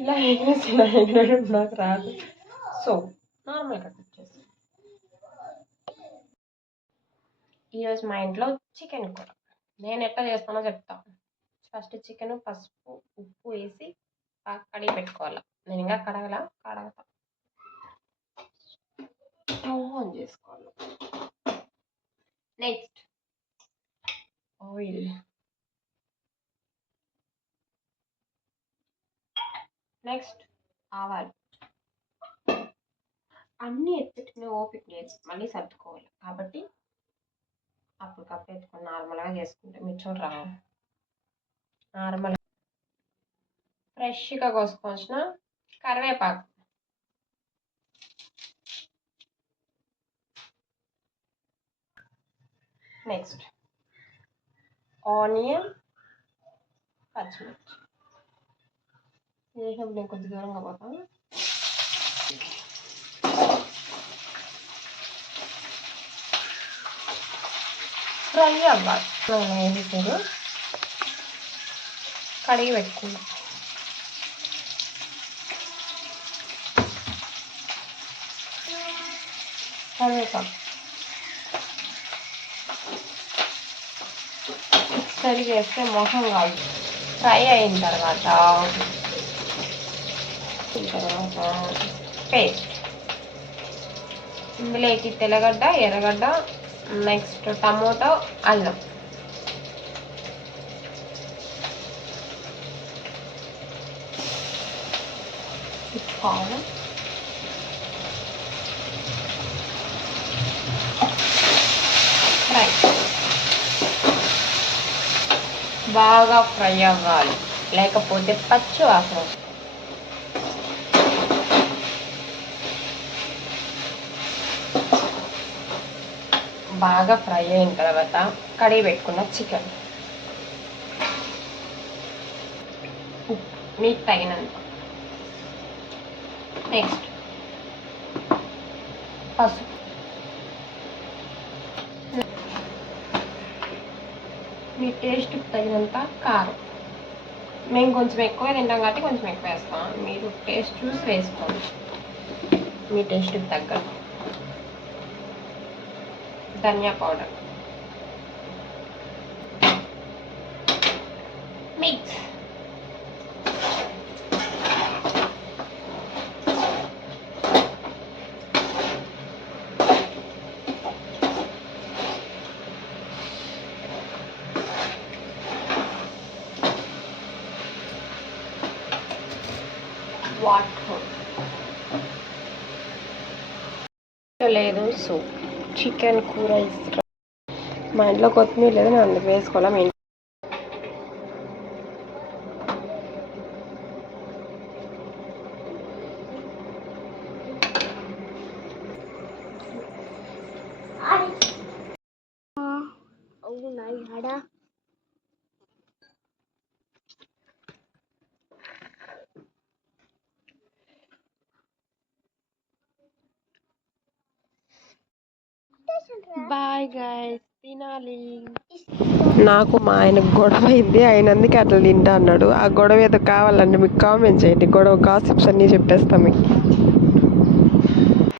ఇలా ఎగిరేసి నాకు రాదు. సో నార్మల్గా కట్ చేస్తాను. ఈరోజు మా ఇంట్లో చికెన్ కూర. నేను ఎట్లా చేస్తానో చెప్తాను. ఫస్ట్ చికెన్ పసుపు ఉప్పు వేసి కడిగి పెట్టుకోవాలి. నేను ఇంకా కడగతా. స్టవ్ ఆన్ చేసుకోవాలి. నెక్స్ట్ ఆయిల్, నెక్స్ట్ ఆవాలు. అన్నీ ఎత్తుకునే ఓపిక లేదు, మళ్ళీ సర్దుకోవాలి కాబట్టి అప్పటికప్పుడు ఎత్తుకొని నార్మల్గా చేసుకుంటే మీరు చూడరా నార్మల్ ఫ్రెష్గా కోసుకొచ్చిన కరివేపాకు, నెక్స్ట్ ఆనియన్, పచ్చిమిర్చి. చేసినప్పుడు నేను కొద్ది దూరంగా పోతాను. ఫ్రై అవ్వాలి. వేసేసారు, కడిగి పెట్టుకుందాం. కరివేపాకు సరిగా వేస్తే మొహం కాదు. ఫ్రై అయిన తర్వాత పేస్ట్, ఇందులోకి తెల్లగడ్డ, ఎర్రగడ్డ, నెక్స్ట్ టమోటో, అల్లం. తిప్పుకోవాలి. ఫ్రై బాగా ఫ్రై అవ్వాలి, లేకపోతే పచ్చి వాసన. బాగా ఫ్రై అయిన తర్వాత కడిగి పెట్టుకున్న చికెన్, ఉప్పు మీకు తగినంత, నెక్స్ట్ పసుపు, మీ టేస్ట్కి తగినంత కారం. మేము కొంచెం ఎక్కువ తింటాం కాబట్టి కొంచెం ఎక్కువ వేస్తాం. మీరు టేస్ట్ చూసి వేసుకోండి మీ టేస్ట్కి తగ్గట్టు. ధనియా పౌడర్, మిక్స్. వాటర్ లేదు. సో చికెన్ కూర ఇష్టం. మా ఇంట్లో కొత్తిమీర లేదు, నేను అందుకు వేసుకోవాలి. మీ బాయ్ గైస్, తినాలి. నాకు మా ఆయనకు గొడవ అయింది, ఆయన అందుకే అట్లా తింటా అన్నాడు. ఆ గొడవ ఏదో కావాలంటే మీకు కామెంట్ చేయండి. గొడవ గాసిప్స్ అన్నీ చెప్పేస్తాం మీకు.